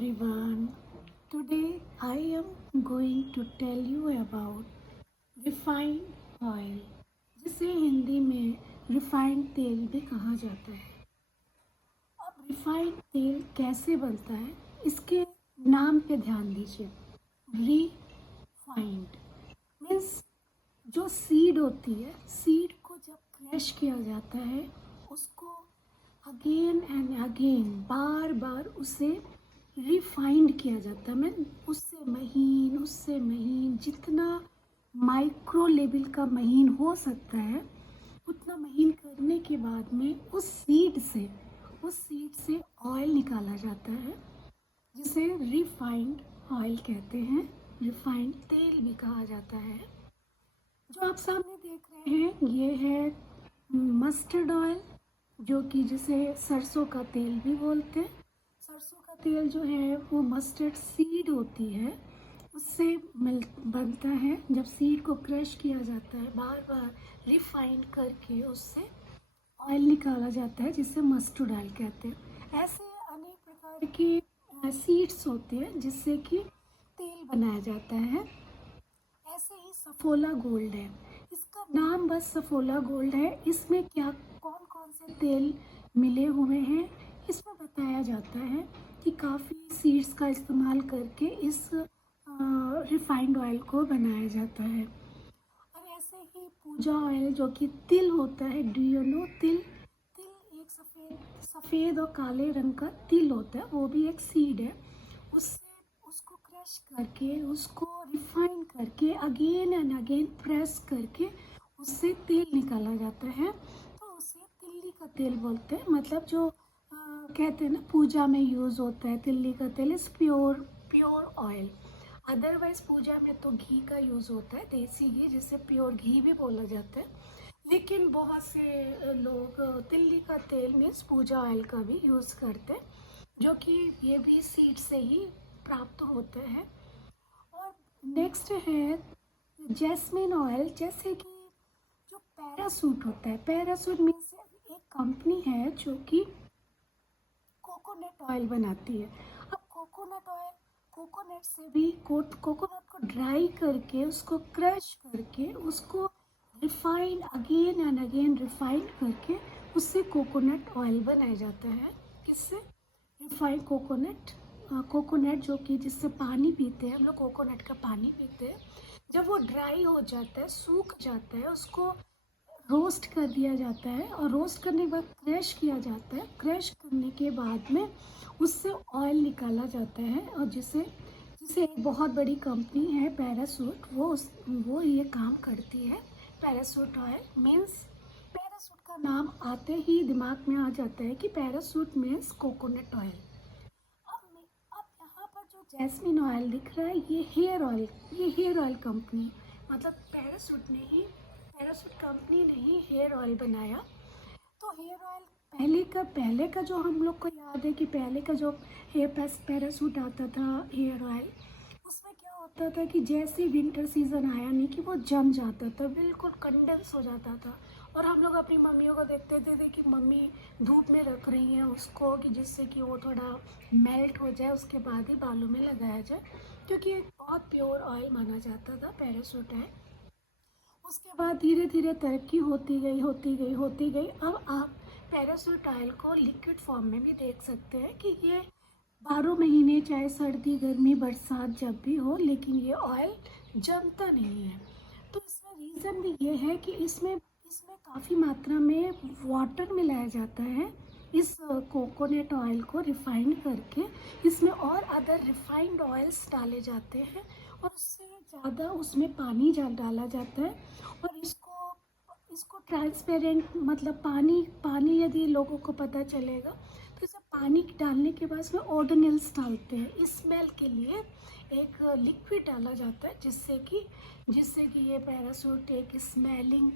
everyone. Today I am going to tell you about refined oil, जिसे हिंदी में रिफाइंड तेल भी कहा जाता है। अब रिफाइंड तेल कैसे बनता है, इसके नाम पे ध्यान दीजिए। रिफाइंड मीन्स जो सीड होती है, सीड को जब क्रश किया जाता है, उसको अगेन एंड अगेन बार बार उसे रिफाइंड किया जाता है। मैं उससे महीन जितना माइक्रो लेवल का महीन हो सकता है उतना महीन करने के बाद में उस सीड से ऑयल निकाला जाता है, जिसे रिफाइंड ऑयल कहते हैं। रिफाइंड तेल भी कहा जाता है। जो आप सामने देख रहे हैं ये है मस्टर्ड ऑयल, जो कि जिसे सरसों का तेल भी बोलते हैं। सरसों का तेल जो है वो मस्टर्ड सीड होती है, उससे बनता है। जब सीड को क्रश किया जाता है, बार बार रिफाइंड करके उससे ऑयल निकाला जाता है, जिसे मस्टर्ड ऑयल कहते हैं। ऐसे अनेक प्रकार की सीड्स होते हैं जिससे कि तेल बनाया जाता है। ऐसे ही सफोला गोल्ड है, इसका नाम बस सफोला गोल्ड है। इसमें क्या कौन कौन से तेल मिले हुए हैं, इसमें बताया जाता है कि काफ़ी सीड्स का इस्तेमाल करके इस रिफाइंड ऑयल को बनाया जाता है। और ऐसे ही पूजा ऑयल, जो कि तिल होता है, डू यू नो तिल? तिल एक सफ़ेद और काले रंग का तिल होता है, वो भी एक सीड है। उससे उसको क्रश करके, उसको रिफाइन करके, अगेन एंड अगेन प्रेस करके उससे तेल निकाला जाता है। तो उसे तिल्ली का तेल बोलते हैं। मतलब जो कहते हैं ना, पूजा में यूज़ होता है तिल्ली का तेल, इज़ प्योर ऑयल। अदरवाइज़ पूजा में तो घी का यूज़ होता है, देसी घी, जिसे प्योर घी भी बोला जाता है। लेकिन बहुत से लोग तिल्ली का तेल मीन्स पूजा ऑयल का भी यूज़ करते हैं, जो कि ये भी सीड से ही प्राप्त होते हैं। और नेक्स्ट है जैस्मिन ऑयल। जैसे कि जो पैरासूट होता है, पैरासूट मीन्स एक कंपनी है जो कि कोकोनट ऑयल बनाती है। अब कोकोनट से भी कोकोनट को ड्राई करके, उसको क्रश करके, उसको अगेन एंड अगेन रिफाइंड करके उससे कोकोनट ऑयल बनाया जाता है। किससे? रिफाइंड कोकोनट जो कि जिससे पानी पीते हैं हम लोग, कोकोनट का पानी पीते हैं। जब वो ड्राई हो जाता है, सूख जाता है, उसको रोस्ट कर दिया जाता है, और रोस्ट करने के बाद क्रश किया जाता है। क्रश करने के बाद में उससे ऑयल निकाला जाता है, और जिसे जिसे एक बहुत बड़ी कंपनी है पैरासूट, वो ये काम करती है। पैरासूट ऑयल मीन्स, पैरासूट का नाम आते ही दिमाग में आ जाता है कि पैरासूट मीन्स कोकोनट ऑयल। अब यहाँ पर जो जैस्मिन ऑयल दिख रहा है, ये हेयर ऑयल कंपनी, मतलब पैरासूट कंपनी ने ही हेयर ऑयल बनाया। तो हेयर ऑयल पहले का जो हम लोग को याद है कि पहले का जो पैरासूट आता था हेयर ऑयल, उसमें क्या होता था कि जैसे विंटर सीज़न आया नहीं कि वो जम जाता था, बिल्कुल कंडेंस हो जाता था। और हम लोग अपनी मम्मियों को देखते थे कि मम्मी धूप में रख रही हैं उसको, कि जिससे कि वो थोड़ा मेल्ट हो जाए, उसके बाद ही बालों में लगाया जाए, क्योंकि एक बहुत प्योर ऑयल माना जाता था पैरासूट ऑयल। उसके बाद धीरे धीरे तरक्की होती गई। अब आप पैरासूट ऑयल को लिक्विड फॉर्म में भी देख सकते हैं कि ये 12 महीने, चाहे सर्दी गर्मी बरसात जब भी हो, लेकिन ये ऑयल जमता नहीं है। तो इसका रीज़न भी ये है कि इसमें काफ़ी मात्रा में वाटर मिलाया जाता है। इस कोकोनट ऑयल को रिफाइंड करके इसमें और अदर रिफाइंड ऑयल्स डाले जाते हैं, और उससे ज़्यादा उसमें पानी डाला जाता है। और इसको ट्रांसपेरेंट, मतलब पानी यदि लोगों को पता चलेगा तो इसे पानी डालने के बाद इसमें ऑर्गेनिल्स डालते हैं। स्मेल के लिए एक लिक्विड डाला जाता है, जिससे कि ये पैरासूट एक स्मेलिंग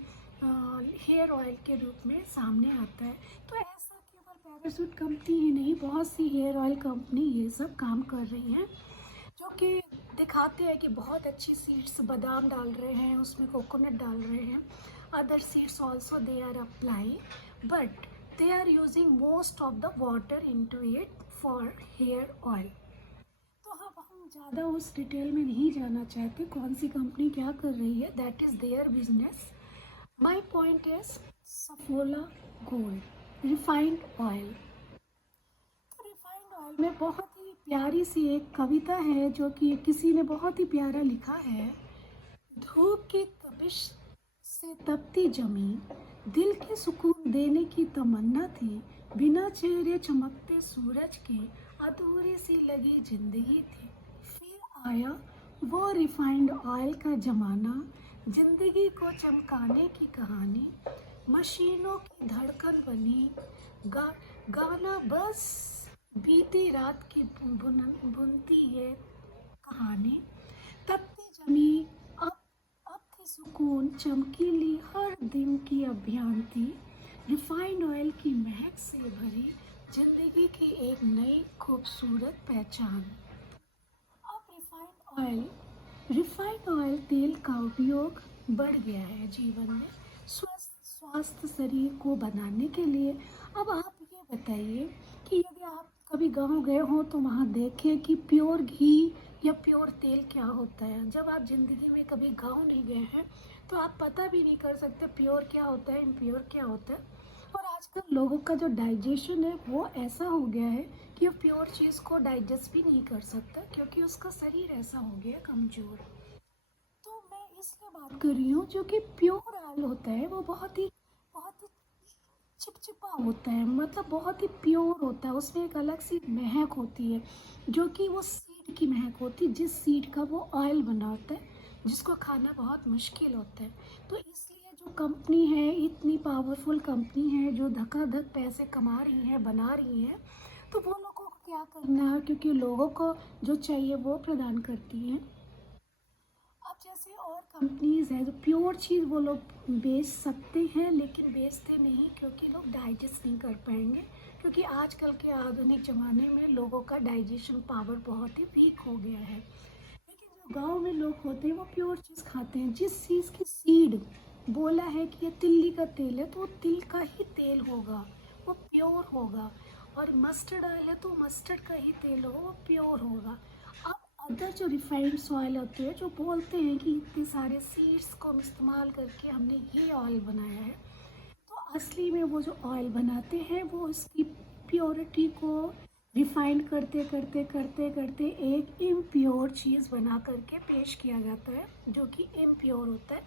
हेयर ऑयल के रूप में सामने आता है। तो ऐसा केवल पैरासूट कंपनी ही नहीं, बहुत सी हेयर ऑयल कंपनी ये सब काम कर रही हैं, जो कि दिखाते हैं कि बहुत अच्छी सीड्स, बादाम डाल रहे हैं, उसमें कोकोनट डाल रहे हैं, other seeds also they are apply, but they are using most of the water into it for hair oil. हम ज़्यादा उस डिटेल में नहीं जाना चाहते कौन सी कंपनी क्या कर रही है, that is their business. My point is Saffola gold refined oil. तो रिफाइंड ऑयल में बहुत ही प्यारी सी एक कविता है जो कि किसी ने बहुत ही प्यारा लिखा है। धूप की तपिश से तपती जमीन, दिल के सुकून देने की तमन्ना थी, बिना चेहरे चमकते सूरज के अधूरी सी लगी जिंदगी थी। फिर आया वो रिफाइंड ऑयल का जमाना, जिंदगी को चमकाने की कहानी, मशीनों की धड़कन बनी, गाना बस बीती रात की बुनती है कहानी। तपती जमी अब अब थी सुकून, चमकीली हर दिन की अभियान थी, रिफाइंड ऑयल की महक से भरी जिंदगी की एक नई खूबसूरत पहचान। अब रिफाइंड ऑयल तेल का उपयोग बढ़ गया है जीवन में स्वस्थ स्वास्थ्य शरीर को बनाने के लिए। अब आप ये बताइए कि यदि आप कभी गांव गए हो तो वहाँ देखें कि प्योर घी या प्योर तेल क्या होता है। जब आप ज़िंदगी में कभी गांव नहीं गए हैं तो आप पता भी नहीं कर सकते प्योर क्या होता है, इम्प्योर क्या होता है। और आजकल लोगों का जो डाइजेशन है वो ऐसा हो गया है कि वो प्योर चीज़ को डाइजेस्ट भी नहीं कर सकता क्योंकि उसका शरीर ऐसा हो गया कमज़ोर। तो मैं इसलिए बात कर रही हूँ जो कि प्योर ऑयल होता है वो बहुत ही चिपचिपा होता है, मतलब बहुत ही प्योर होता है। उसमें एक अलग सी महक होती है जो कि वो सीड की महक होती है, जिस सीड का वो ऑयल बना होता है, जिसको खाना बहुत मुश्किल होता है। तो इसलिए जो कंपनी है, इतनी पावरफुल कंपनी है जो धकाधक पैसे कमा रही है, बना रही है, तो वो लोगों को क्या करना है, क्योंकि लोगों को जो चाहिए वो प्रदान करती हैं। अब जैसे और कंपनीज है जो प्योर चीज़ वो लोग बेच सकते हैं लेकिन बेचते नहीं क्योंकि लोग डाइजेस्ट नहीं कर पाएंगे, क्योंकि आजकल के आधुनिक ज़माने में लोगों का डाइजेशन पावर बहुत ही वीक हो गया है। लेकिन जो गांव में लोग होते हैं वो प्योर चीज़ खाते हैं। जिस चीज़ की सीड बोला है कि ये तिल्ली का तेल है तो वो तिल का ही तेल होगा, वो प्योर होगा। और मस्टर्ड ऑयल है तो मस्टर्ड का ही तेल होगा, वो प्योर होगा। अब अदर जो रिफाइंड ऑयल होते हैं जो बोलते हैं कि इतने सारे सीड्स को हम इस्तेमाल करके हमने ये ऑयल बनाया है, तो असली में वो जो ऑयल बनाते हैं वो इसकी प्योरिटी को रिफाइंड करते करते करते करते एक इम्प्योर चीज़ बना करके पेश किया जाता है जो कि इम्प्योर होता है,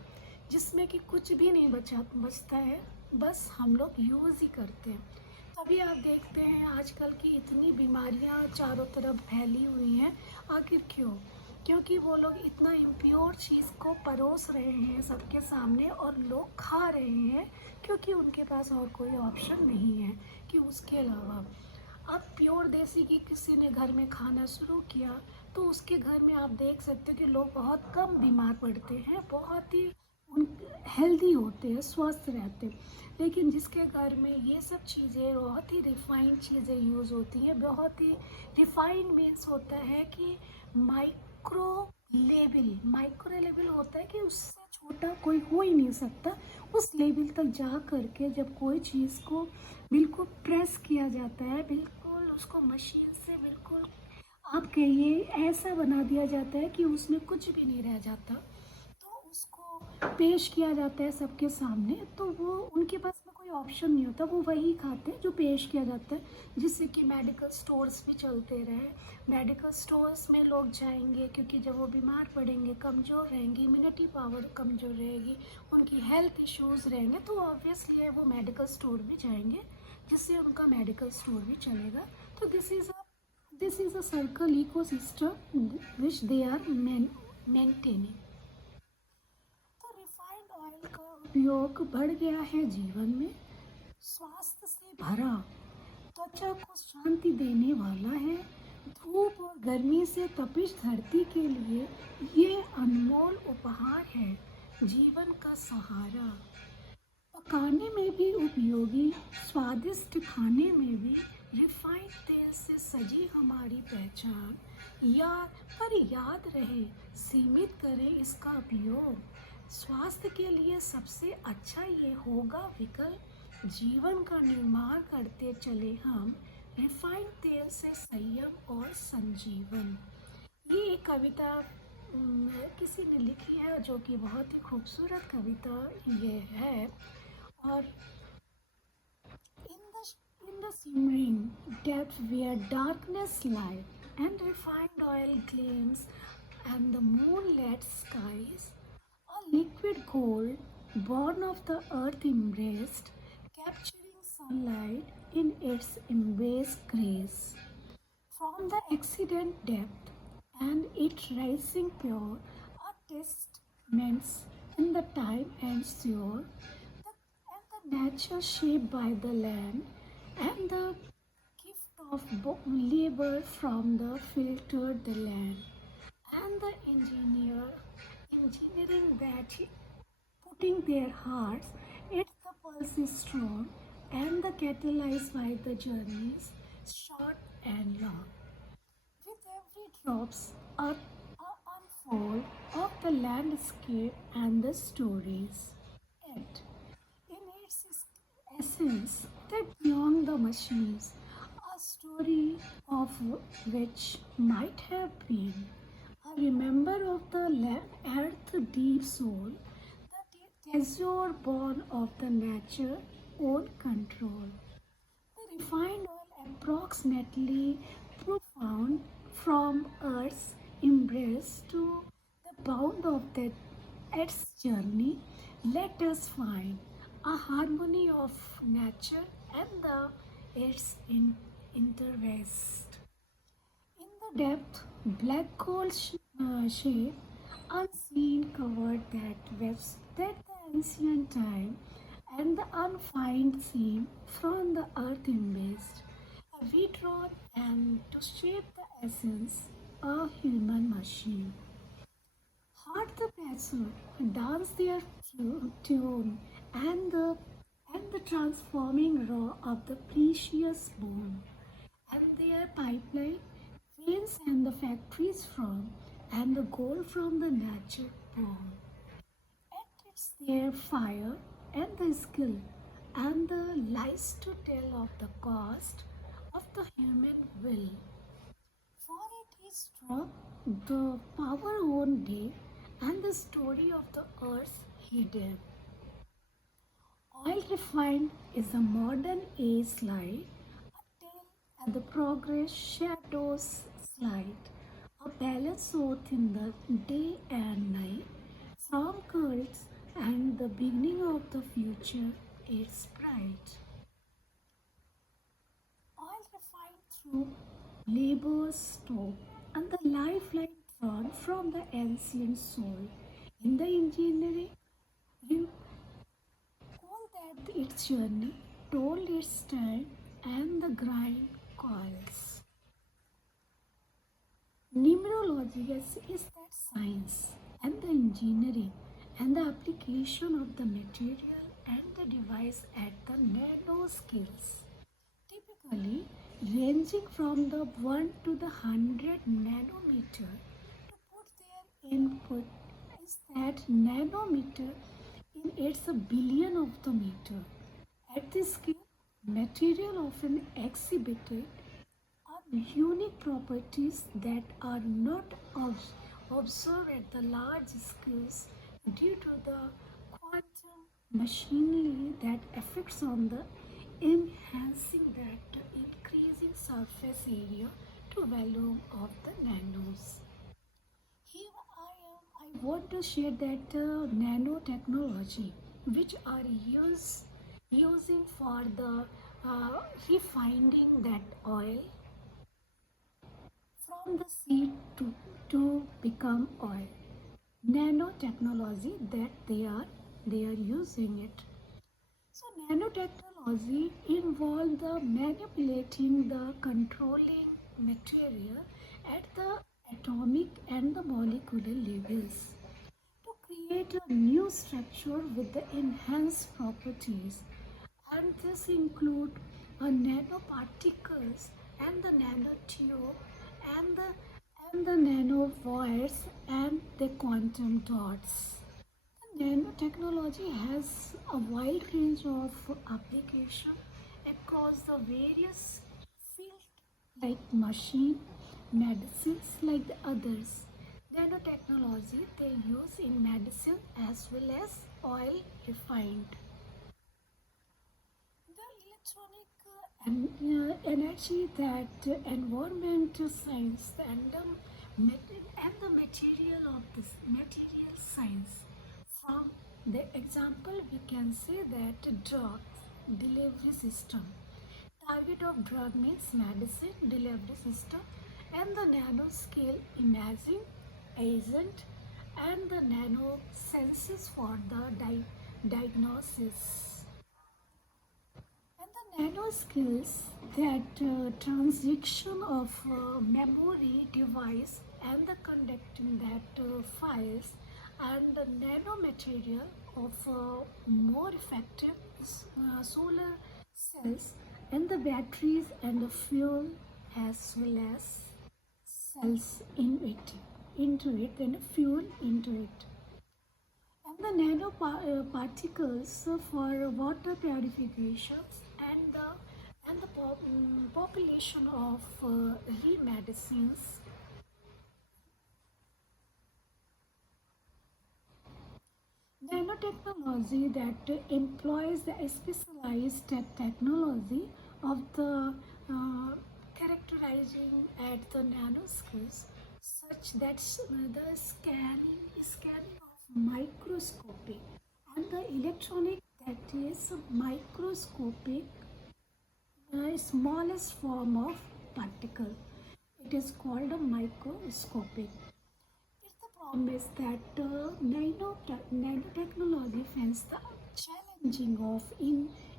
जिसमें कि कुछ भी नहीं बचता है, बस हम लोग यूज़ ही करते हैं। तभी आप देखते हैं आजकल की इतनी बीमारियां चारों तरफ फैली हुई हैं। आखिर क्यों? क्योंकि वो लोग इतना इम्प्योर चीज़ को परोस रहे हैं सबके सामने और लोग खा रहे हैं क्योंकि उनके पास और कोई ऑप्शन नहीं है कि उसके अलावा। अब प्योर देसी घी किसी ने घर में खाना शुरू किया तो उसके घर में आप देख सकते हो कि लोग बहुत कम बीमार पड़ते हैं, बहुत ही हेल्दी होते हैं, स्वस्थ रहते हैं। लेकिन जिसके घर में ये सब चीज़ें बहुत ही रिफाइंड चीज़ें यूज़ होती हैं, बहुत ही रिफाइंड मीन्स होता है कि माइक्रो लेवल होता है कि उससे छोटा कोई हो ही नहीं सकता। उस लेवल तक जा करके जब कोई चीज़ को बिल्कुल प्रेस किया जाता है, बिल्कुल उसको मशीन से बिल्कुल आप कहिए ऐसा बना दिया जाता है कि उसमें कुछ भी नहीं रह जाता, तो उसको पेश किया जाता है सबके सामने, तो वो उनके पास में कोई ऑप्शन नहीं होता, वो वही खाते हैं जो पेश किया जाता है। जिससे कि मेडिकल स्टोर्स भी चलते रहे। मेडिकल स्टोर्स में लोग जाएंगे क्योंकि जब वो बीमार पड़ेंगे, कमज़ोर रहेंगे, इम्यूनिटी पावर कमज़ोर रहेगी, उनकी हेल्थ इश्यूज़ रहेंगे, तो ऑब्वियसली वो मेडिकल स्टोर भी जाएंगे जिससे उनका मेडिकल स्टोर भी चलेगा। तो this is a circle ecosystem which they are maintaining. तो रिफाइंड ऑयल का उपयोग बढ़ गया है जीवन में, स्वास्थ्य से भरा, त्वचा को शांति देने वाला है, धूप और गर्मी से तपिश धरती के लिए ये अनमोल उपहार है, जीवन का सहारा। पकाने में भी उपयोगी, स्वादिष्ट खाने में भी, रिफाइंड तेल से सजी हमारी पहचान। याद रहे, सीमित करें इसका उपयोग, स्वास्थ्य के लिए सबसे अच्छा ये होगा विकल्प, जीवन का निर्माण करते चले हम, रिफाइंड तेल से संयम और संजीवन। ये कविता किसी ने लिखी है जो कि बहुत ही खूबसूरत कविता ये है। और in the shimmering depth where darkness lies and refined oil gleams and the moonlit skies, a liquid gold born of the earth embraced, capturing sunlight in its embrace grace. From the accident depth and it rising pure are testaments in the time and sure, and the nature shaped by the land and the gift of labor from the filtered the land and the engineering that putting their hearts its the pulse is strong and the catalyzed by the journeys short and long. With every drops are unfold of the landscape and the stories. Yet, in its essence, that beyond the machines, a story of which might have been a remember of the earth deep soul, the treasure born of the nature own control. The refined oil approximately profound from Earth's embrace to the bound of that its journey, let us find a harmony of nature and the its interwaste. In the depth, black gold shape, unseen covered that webs that the ancient time and the unfined seam from the earth embraced, withdrawn and to shape the essence a human machine. Heart the passion, dance their tune, and the transforming raw of the precious bone, and their pipeline veins and the factories from, and the gold from the nature born. And it's their fire and the skill and the lies to tell of the cost of the human will. For it is struck the power own day and the story of the earth hidden. Oil refined is a modern age slide, a tale at the progress shadows slide, a balance both in the day and night, from cults and the beginning of the future is bright. Oil refined through labor's stove and the lifeline drawn from the ancient soul. In the engineering, all that its journey told its time and the grind calls. Numerology is that science and the engineering and the application of the material and the device at the nano scales, typically ranging from the 1 to the 100 nanometer. To put their input is that nanometer in its a billion of the meter. At this scale, material often exhibited are unique properties that are not observed at the large scales due to the quantum machinery that affects on the enhancing that increasing surface area to volume of the nanos. Here I want to share that nanotechnology which are using for the refining that oil from the seed to become oil. Nanotechnology that they are using it. So nanotechnology involves the manipulating the controlling material at the atomic and the molecular levels to create a new structure with the enhanced properties, and this include nanoparticles and the nanotube and the nanowires and the quantum dots. The nanotechnology has a wide range of application across the various fields like machine, medicines like the others. nanotechnology they use in medicine as well as oil refined. The electronic energy that environmental science and the material of this material science. From the example, we can say that drug delivery system. Target of drug means medicine delivery system and the nanoscale imaging agent and the nano sensors for the diagnosis. And the nano skills that transaction of memory device and the conducting that files and the nanomaterial of more effective solar cells and the batteries and the fuel as well as cells into it and fuel into it and the nanoparticles for water purifications and the population of remedicines. Nanotechnology that employs the specialized technology of the characterizing at the nanoscales such that the scanning of microscopic and the electronic that is microscopic smallest form of particle. It is called a microscopic. It's the promise that nanotechnology finds the challenging of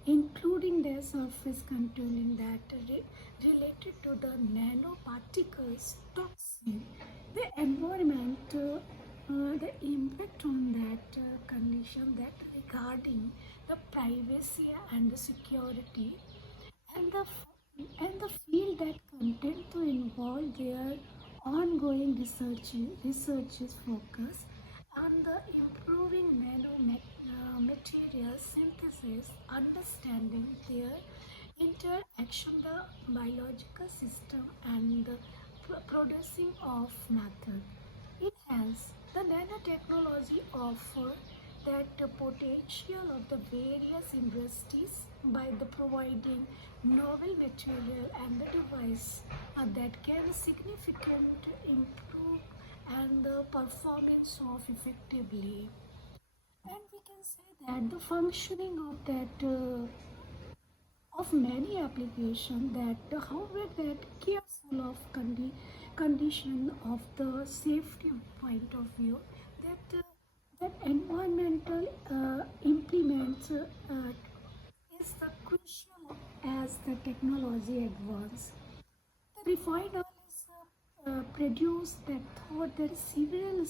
including the surface containing that related to the nanoparticles toxin, the environment, the impact on that condition that regarding the privacy and the security and the field that content to involve their ongoing research is focused on the improving material synthesis, understanding their interaction, the biological system, and the producing of method. Enhance the nanotechnology offer that the potential of the various industries by the providing novel material and the device that can significantly improve and the performance of effectively. And we can say that the functioning of that of many applications that however that careful of condition of the safety point of view that that environmental implements is the crucial as the technology advances. The refined oil is produced that through the several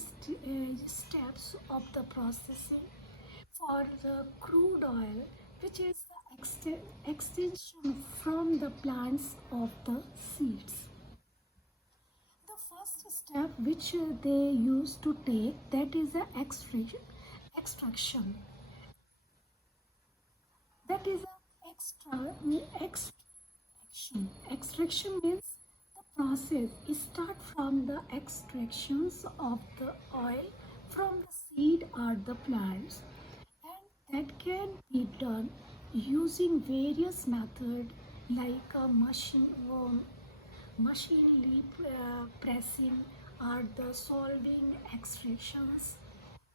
steps of the processing for the crude oil, which is the extension from the plants of the seeds. The first step which they used to take that is the extraction. That is a extraction. Extraction means the process start from the extractions of the oil from the seed or the plants, and that can be done using various methods like a machinery pressing or the solving extractions.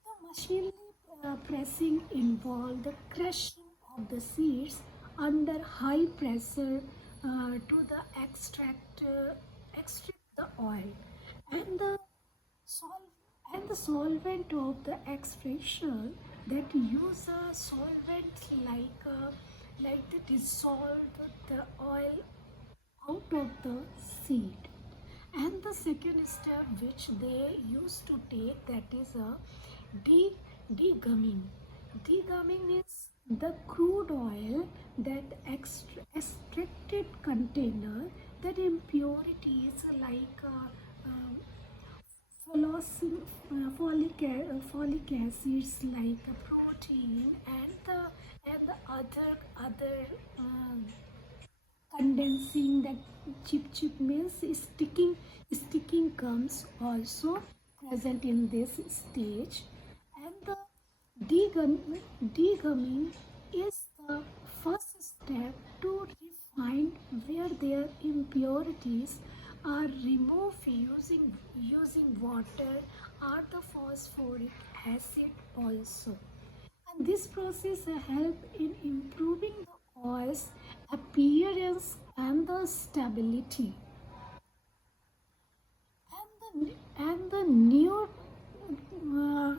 The machinery pressing involves the crushing of the seeds under high pressure to the extract the oil, and the sol- and the solvent of the extraction that use a solvent like the dissolved the oil out of the seed. And the second step which they used to take that is a degumming. Degumming means the crude oil that extracted container that impurities like folic acids like the protein and the other condensing that chip means sticking gums also present in this stage, and the degumming is the first step to refine where their impurities are removed using water or the phosphoric acid also. And this process helps in improving the oil's appearance and the stability. And the new uh,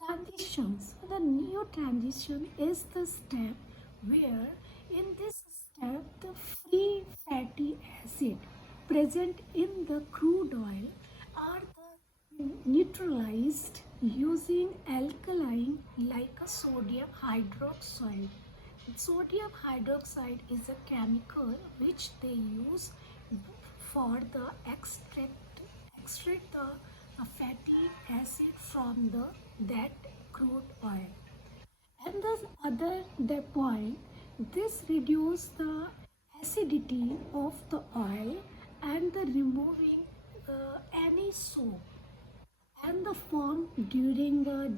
transitions. The new transition is the step where in this step the free fatty acid present in the crude oil are the neutralized using alkaline like a sodium hydroxide. Sodium hydroxide is a chemical which they use for the extract the fatty acid from that crude oil. And the other the point, this reduce the acidity of the oil and the removing any soap and the form during the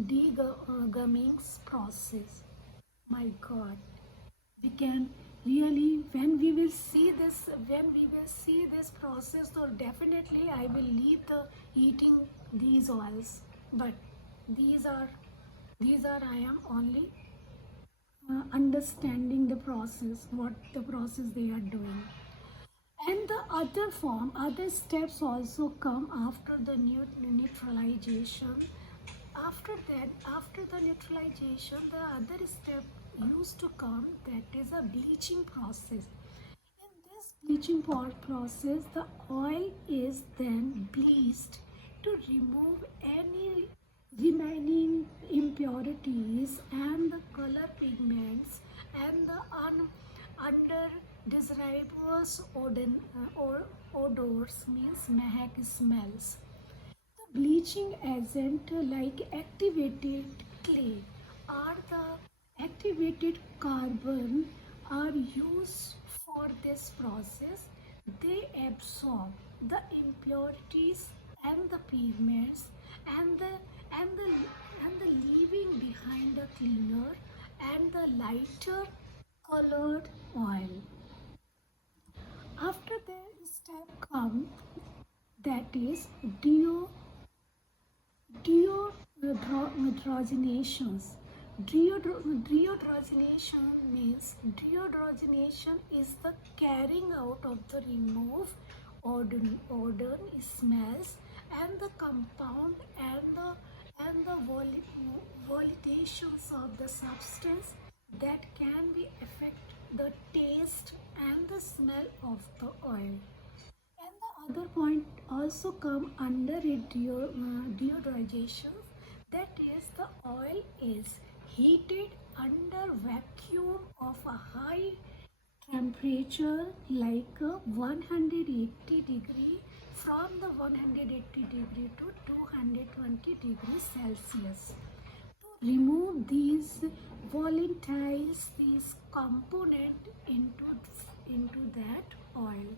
degumming process. My God, we can really when we will see this process, so definitely I will leave the eating these oils. But these are I am only understanding the process, what the process they are doing. And the other steps also come after the neutralization. After that, after the neutralization, the other step used to come, that is a bleaching process. In this bleaching process, the oil is then bleached to remove any remaining impurities and the color pigments and the undesirable odors means mehak smells. The bleaching agent like activated clay or the activated carbon are used for this process. They absorb the impurities and the pigments and the and the and the leaving behind the cleaner and the lighter colored oil. After the step come, that is deodorization. Deodorization means deodorization is the carrying out of the remove odor, smells, and the compound and the volatiles of the substance that can be affect the taste and the smell of the oil. And the other point also come under it deodorization, that is the oil is heated under vacuum of a high temperature like 180 degree, from the 180 degree to 220 degrees Celsius. To remove these volatiles, these component into that oil.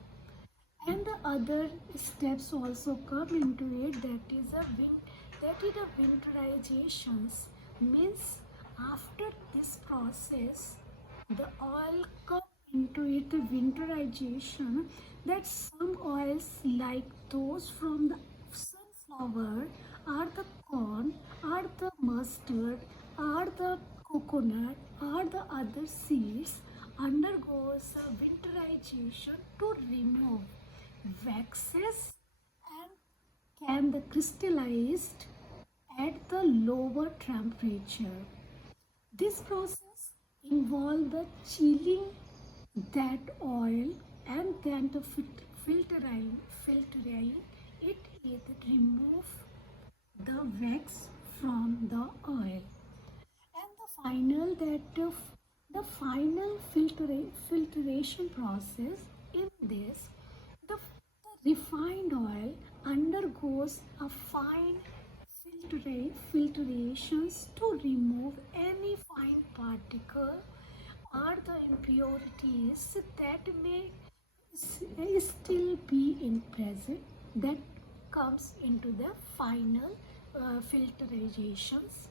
And the other steps also come into it, that is a winterizations, means after this process the oil come into it the winterization, that some oils like those from the sunflower or the corn or the mustard or the coconut or the other seeds undergoes a winterization to remove waxes and can the crystallized at the lower temperature. This process involves the chilling that oil and then the filtering it remove the wax from the oil. And the final filtration process in this, the refined oil undergoes a fine filtrations to remove any fine particle or the impurities that may still be in present that comes into the final filterizations.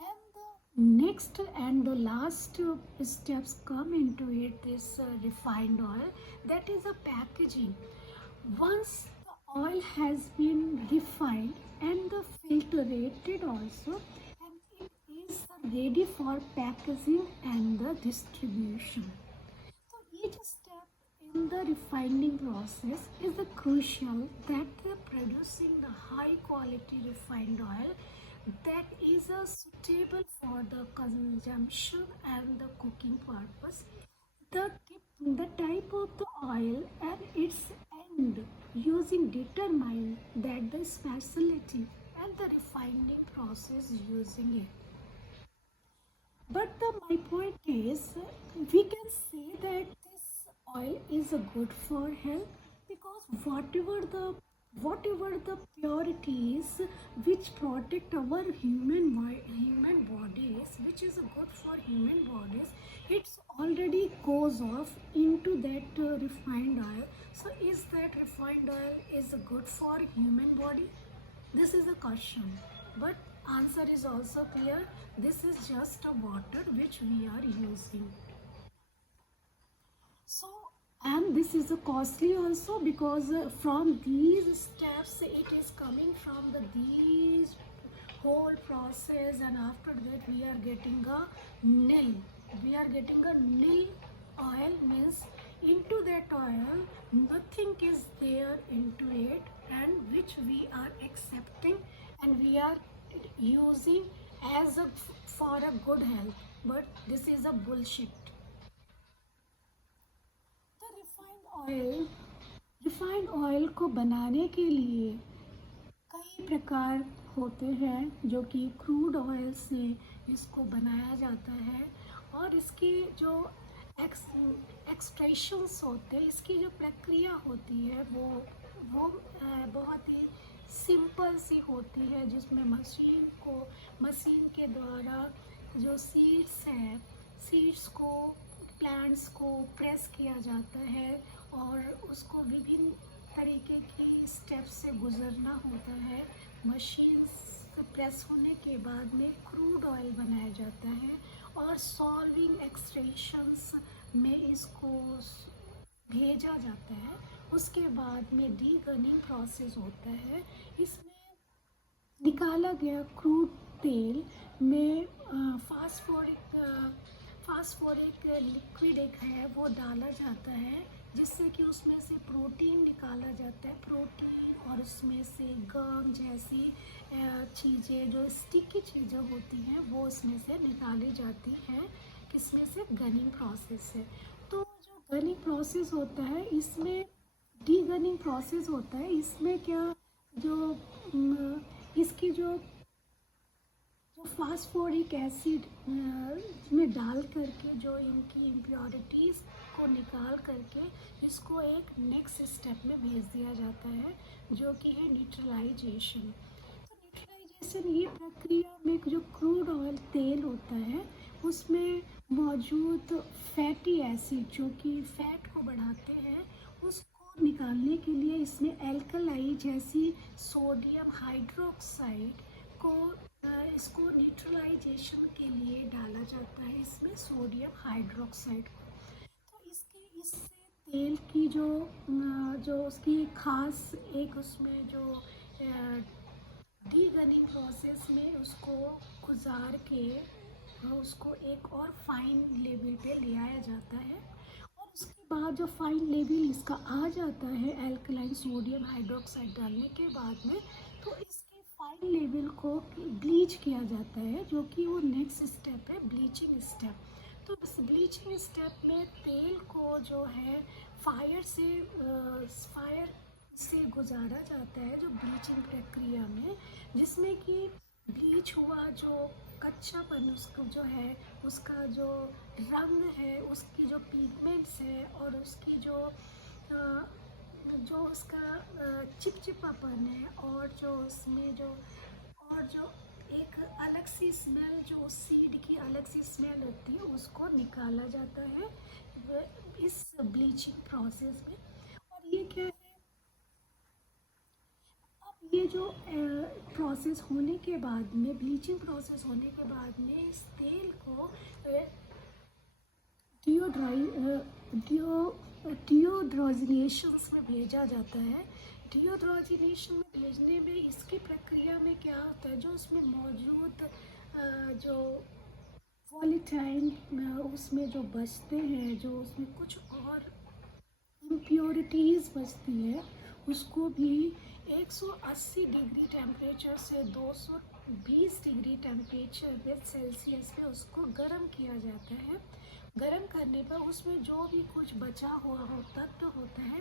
And the next and the last steps come into it, this refined oil, that is a packaging. Once the oil has been refined and the filtrated also, and it is ready for packaging and the distribution. So each step in the refining process is the crucial that the producing the high quality refined oil that is suitable for the consumption and the cooking purpose. The type of the oil and its end using determine that the specialty and the refining process using it. But my point is, we can say that this oil is a good for health because whatever the purities which protect our human bodies, which is good for human bodies, it's already goes off into that refined oil. So is that refined oil is good for human body? This is a question, but answer is also clear. This is just a water which we are using. So, and this is a costly also because from these steps it is coming from these whole process, and after that we are getting a nil. We are getting a nil oil, means into that oil nothing is there into it, and which we are accepting and we are using as a for a good health. But this is a bullshit. तो refined oil को बनाने के लिए कई प्रकार होते हैं जो कि क्रूड ऑयल से इसको बनाया जाता है, और इसकी जो एक्सट्रैक्शंस होते हैं, इसकी जो प्रक्रिया होती है वो बहुत ही सिंपल सी होती है, जिसमें मशीन के द्वारा जो सीड्स को प्लांट्स को प्रेस किया जाता है और उसको विभिन्न तरीके की स्टेप से गुजरना होता है। मशीन से प्रेस होने के बाद में क्रूड ऑयल बनाया जाता है और सॉल्विंग एक्सट्रैक्शंस में इसको भेजा जाता है। उसके बाद में डीगनिंग प्रोसेस होता है। इसमें निकाला गया क्रूड तेल में फास्फोरिक लिक्विड एक है वो डाला जाता है, जिससे कि उसमें से प्रोटीन निकाला जाता है। प्रोटीन और उसमें से गम जैसी चीज़ें, जो स्टिकी चीज़ें होती हैं, वो उसमें से निकाली जाती हैं। किसमें से? गनिंग प्रोसेस से। तो जो गनिंग प्रोसेस होता है, इसमें डीगनिंग प्रोसेस होता है। इसमें क्या, जो इसकी जो फास्फोरिक एसिड में डाल करके जो इनकी इम्प्योरिटीज़ को निकाल करके इसको एक नेक्स्ट स्टेप में भेज दिया जाता है, जो कि है न्यूट्रलाइजेशन। तो न्यूट्रलाइजेशन ये प्रक्रिया में जो क्रूड ऑयल तेल होता है उसमें मौजूद फैटी एसिड जो कि फैट को बढ़ाते हैं, उसको निकालने के लिए इसमें एल्कलाई जैसी सोडियम हाइड्रोक्साइड को इसको न्यूट्रलाइजेशन के लिए डाला जाता है, इसमें सोडियम हाइड्रोक्साइड को। तो इससे तेल की जो उसकी खास एक उसमें जो डीगनिंग प्रोसेस में उसको गुजार के उसको एक और फाइन लेवल पे ले आया जाता है, और उसके बाद जो फाइन लेवल इसका आ जाता है एल्कलाइन सोडियम हाइड्रोक्साइड डालने के बाद में, तो इसके फाइन लेवल को ब्लीच किया जाता है, जो कि वो नेक्स्ट स्टेप है ब्लीचिंग स्टेप। तो इस ब्लीचिंग स्टेप में तेल को जो है फायर से गुजारा जाता है जो ब्लीचिंग प्रक्रिया में, जिसमें कि ब्लीच हुआ जो कच्चापन उसको जो है उसका जो रंग है, उसकी जो पिगमेंट्स है और उसकी जो उसका चिपचिपापन है, और जो उसमें जो एक अलग सी स्मेल, जो सीड की अलग सी स्मेल होती है, उसको निकाला जाता है। इस ब्लीचिंग प्रोसेस में। और ये क्या है, अब ये जो प्रोसेस होने के बाद में, ब्लीचिंग प्रोसेस होने के बाद में इस तेल को डियोड्रोजिनेशंस में भेजा जाता है। डियोड्रोजिनेशन में भेजने में इसकी प्रक्रिया में क्या होता है, जो उसमें मौजूद जो वॉलेटाइल उसमें जो बचते हैं, जो उसमें कुछ और इम्प्योरिटीज़ बचती है, उसको भी 180 डिग्री टेम्परेचर से 220 डिग्री टेम्परेचर में सेल्सियस पे उसको गर्म किया जाता है। गर्म करने पर उसमें जो भी कुछ बचा हुआ हो तत्व होता है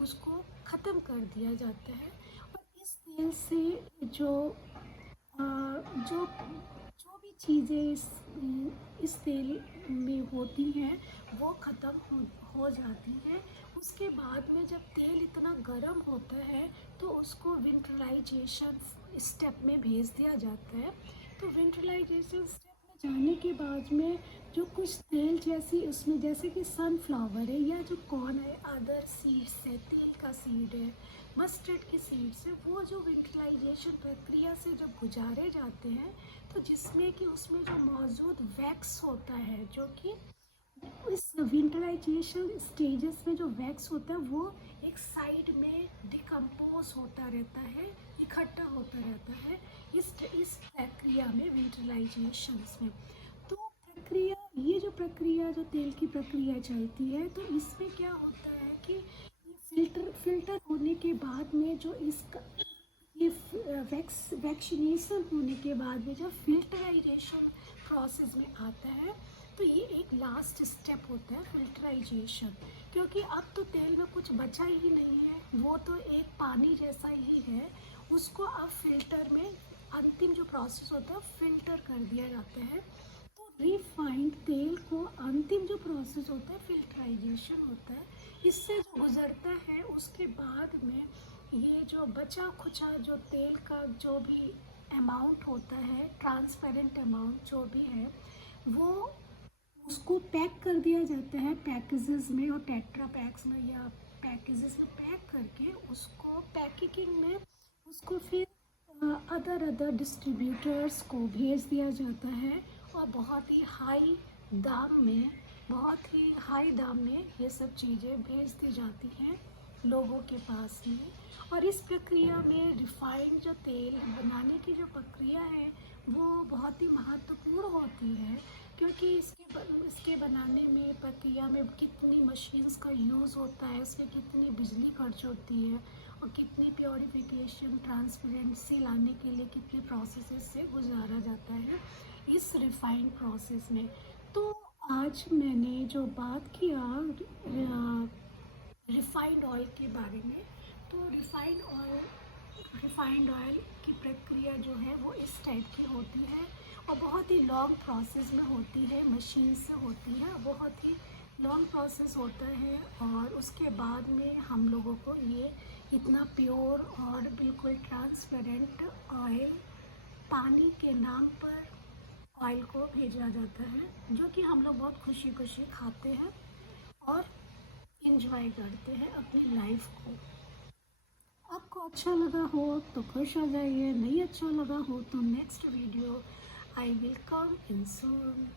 उसको ख़त्म कर दिया जाता है। और इस तेल से जो जो जो भी चीज़ें इस तेल में होती हैं वो ख़त्म हो जाती हैं। उसके बाद में जब तेल इतना गर्म होता है तो उसको विंटराइजेशन स्टेप में भेज दिया जाता है। तो विंटराइजेशन स्टेप में जाने के बाद में जो कुछ तेल जैसी उसमें, जैसे कि सनफ्लावर है या जो कॉर्न है, अदर सीड्स है, तेल का सीड है, मस्टर्ड की सीड्स है, वो जो विंटराइजेशन प्रक्रिया से जब गुजारे जाते हैं तो जिसमें कि उसमें जो मौजूद वैक्स होता है, जो कि इस विंटराइजेशन स्टेजेस में जो वैक्स होता है वो एक साइड में डिकम्पोज होता रहता है, इकट्ठा होता रहता है इस प्रक्रिया में, विंटराइजेशन में। तो प्रक्रिया, ये जो प्रक्रिया, जो तेल की प्रक्रिया चलती है, तो इसमें क्या होता है कि फिल्टर होने के बाद में जो इसका ये वैक्सीनेशन होने के बाद में जब फिल्टराइजेशन प्रोसेस में आता है तो ये एक लास्ट स्टेप होता है फिल्टराइजेशन। क्योंकि अब तो तेल में कुछ बचा ही नहीं है, वो तो एक पानी जैसा ही है। उसको अब फिल्टर में अंतिम जो प्रोसेस होता है फिल्टर कर दिया जाता है। तो रिफाइंड तेल को अंतिम जो प्रोसेस होता है फिल्टराइजेशन होता है। इससे जो गुजरता है उसके बाद में ये जो बचा खुचा जो तेल का जो भी अमाउंट होता है, ट्रांसपेरेंट अमाउंट जो भी है, वो उसको पैक कर दिया जाता है पैकेजेस में, और टेट्रा पैक्स में या पैकेजेस में पैक करके उसको पैकेजिंग में उसको फिर अदर डिस्ट्रीब्यूटर्स को भेज दिया जाता है। और बहुत ही हाई दाम में ये सब चीज़ें भेज दी जाती हैं लोगों के पास में। और इस प्रक्रिया में रिफाइंड जो तेल बनाने की जो प्रक्रिया है वो बहुत ही महत्वपूर्ण होती है। क्योंकि इसके बनाने में, प्रक्रिया में कितनी मशीन्स का यूज़ होता है, इसमें कितनी बिजली खर्च होती है, और कितनी प्योरीफिकेशन, ट्रांसपेरेंसी लाने के लिए कितने प्रोसेसेस से गुजारा जाता है इस रिफाइंड प्रोसेस में। तो आज मैंने जो बात किया रिफाइंड ऑयल के बारे में, तो रिफाइंड ऑयल की प्रक्रिया जो है वो इस टाइप की होती है और बहुत ही लॉन्ग प्रोसेस में होती है, मशीन से होती है, बहुत ही लॉन्ग प्रोसेस होता है। और उसके बाद में हम लोगों को ये इतना प्योर और बिल्कुल ट्रांसपेरेंट ऑयल, पानी के नाम पर ऑयल को भेजा जाता है, जो कि हम लोग बहुत खुशी खुशी खाते हैं और इंजॉय करते हैं अपनी लाइफ को। आपको अच्छा लगा हो तो खुश हो जाइए, नहीं अच्छा लगा हो तो next video I will come in soon.